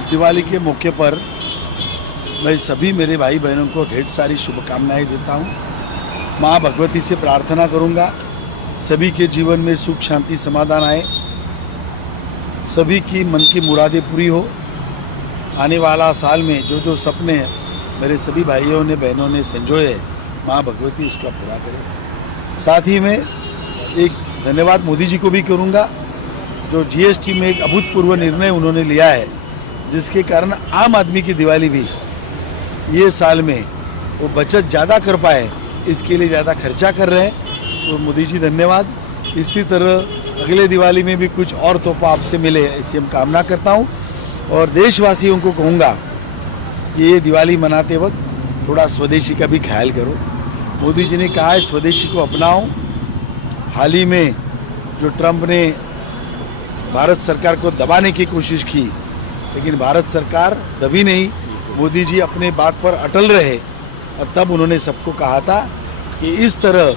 इस दिवाली के मौके पर मैं सभी मेरे भाई बहनों को ढेर सारी शुभकामनाएं देता हूं। माँ भगवती से प्रार्थना करूंगा सभी के जीवन में सुख शांति समाधान आए, सभी की मन की मुरादें पूरी हो। आने वाला साल में जो जो सपने मेरे सभी भाइयों ने बहनों ने संजोए, माँ भगवती उसका पूरा करे। साथ ही में एक धन्यवाद मोदी जी को भी करूँगा, जो जीएसटी में एक अभूतपूर्व निर्णय उन्होंने लिया है, जिसके कारण आम आदमी की दिवाली भी ये साल में वो बचत ज़्यादा कर पाए, इसके लिए ज़्यादा खर्चा कर रहे हैं। तो मोदी जी धन्यवाद। इसी तरह अगले दिवाली में भी कुछ और तोहफा आपसे मिले, ऐसी हम कामना करता हूँ। और देशवासियों को कहूँगा कि ये दिवाली मनाते वक्त थोड़ा स्वदेशी का भी ख्याल करो। मोदी जी ने कहा है स्वदेशी को अपनाओ। हाल ही में जो ट्रंप ने भारत सरकार को दबाने की कोशिश की, लेकिन भारत सरकार दबी नहीं। मोदी जी अपने बात पर अटल रहे और तब उन्होंने सबको कहा था कि इस तरह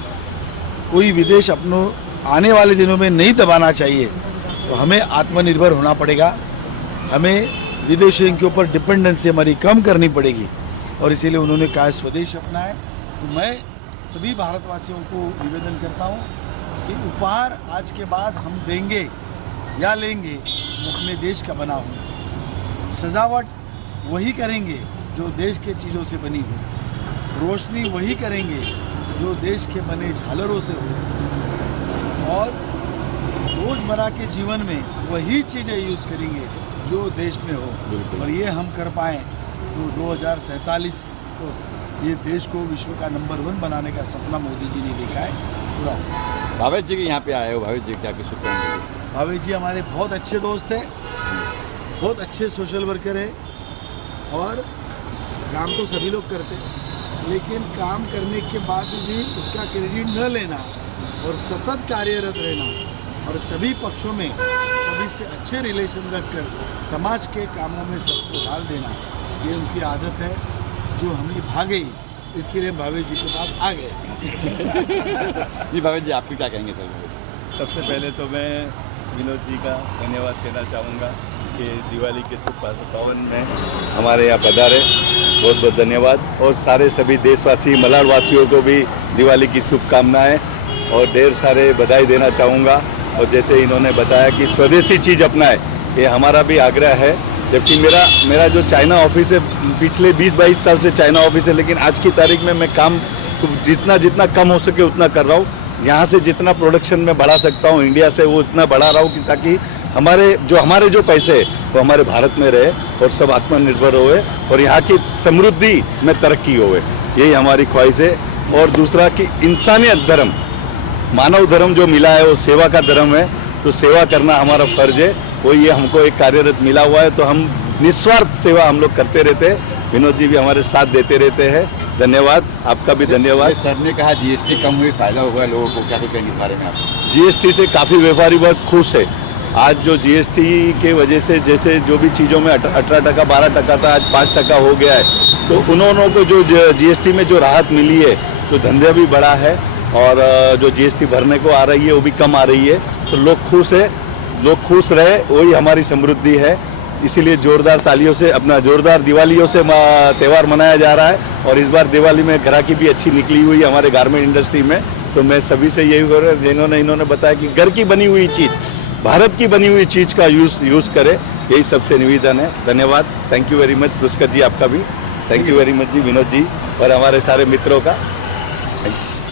कोई विदेश अपनों आने वाले दिनों में नहीं दबाना चाहिए। तो हमें आत्मनिर्भर होना पड़ेगा, हमें विदेशियों के ऊपर डिपेंडेंसी हमारी कम करनी पड़ेगी, और इसीलिए उन्होंने कहा स्वदेश अपनाएं। तो मैं सभी भारतवासियों को निवेदन करता हूं कि उपहार आज के बाद हम देंगे या लेंगे वो अपने देश का बना हो। सजावट वही करेंगे जो देश के चीज़ों से बनी हो, रोशनी वही करेंगे जो देश के बने झालरों से हो, और रोज़मर्रा के जीवन में वही चीज़ें यूज़ करेंगे जो देश में हो। और ये हम कर पाएँ तो 2047 को ये देश को विश्व का नंबर 1 बनाने का सपना मोदी जी ने देखा है, पूरा हो। भावेश जी के यहाँ पे आए हो, भावेश जी क्या कुछ शुभकामनाएं? भावेश जी हमारे बहुत अच्छे दोस्त हैं, बहुत अच्छे सोशल वर्कर है, और काम तो सभी लोग करते हैं, लेकिन काम करने के बाद भी उसका क्रेडिट न लेना और सतत कार्यरत रहना और सभी पक्षों में सभी से अच्छे रिलेशन रखकर समाज के कामों में सबको डाल देना, ये उनकी आदत है जो हमें भा गई। इसके लिए भावेश जी के पास आ गए। जी भावेश जी, आप क्या कहेंगे सर? सबसे पहले तो मैं विनोद जी का धन्यवाद कहना चाहूँगा कि दिवाली के शुभ पावन में हमारे यहाँ पधारे, बहुत बहुत धन्यवाद। और सारे सभी देशवासी मलाड़ वासियों को भी दिवाली की शुभकामनाएं और ढेर सारे बधाई देना चाहूँगा। और जैसे इन्होंने बताया कि स्वदेशी चीज़ अपनाए, ये हमारा भी आग्रह है। जबकि मेरा जो चाइना ऑफिस है, पिछले 20-22 साल से चाइना ऑफिस है, लेकिन आज की तारीख में मैं काम जितना कम हो सके उतना कर रहा हूँ। यहाँ से जितना प्रोडक्शन में बढ़ा सकता हूँ इंडिया से, वो इतना बढ़ा रहा हूँ कि ताकि हमारे जो पैसे वो हमारे भारत में रहे और सब आत्मनिर्भर होए और यहाँ की समृद्धि में तरक्की होए, यही हमारी ख्वाहिश है। और दूसरा कि इंसानियत धर्म, मानव धर्म जो मिला है वो सेवा का धर्म है, तो सेवा करना हमारा फर्ज है। वो ये हमको एक कार्यरत मिला हुआ है, तो हम निस्वार्थ सेवा हम लोग करते रहते हैं। विनोद जी भी हमारे साथ देते रहते हैं। धन्यवाद, आपका भी धन्यवाद। सर ने कहा जीएसटी कम हुई, फायदा हुआ लोगों को, क्या कुछ कहेंगे इस बारे में आप? जीएसटी से काफ़ी व्यापारी बहुत खुश है। आज जो जीएसटी के वजह से जैसे जो भी चीज़ों में 18% 12% था, आज 5% हो गया है, तो उन्होंने को जो जीएसटी में जो राहत मिली है, तो धंधा भी बढ़ा है और जो जीएसटी भरने को आ रही है वो भी कम आ रही है। तो लोग खुश है, लोग खुश रहे, वही हमारी समृद्धि है। इसीलिए जोरदार तालियों से अपना जोरदार दिवालियों से त्यौहार मनाया जा रहा है। और इस बार दिवाली में ग्राहकी भी अच्छी निकली हुई है हमारे गारमेंट इंडस्ट्री में। तो मैं सभी से यही कर रहा हूँ, जिन्होंने इन्होंने बताया कि घर की बनी हुई चीज़, भारत की बनी हुई चीज़ का यूज़ करें, यही सबसे निवेदन है। धन्यवाद, thank you very much. Pushkar ji आपका भी thank you very much ji, Vinod ji और हमारे सारे मित्रों का।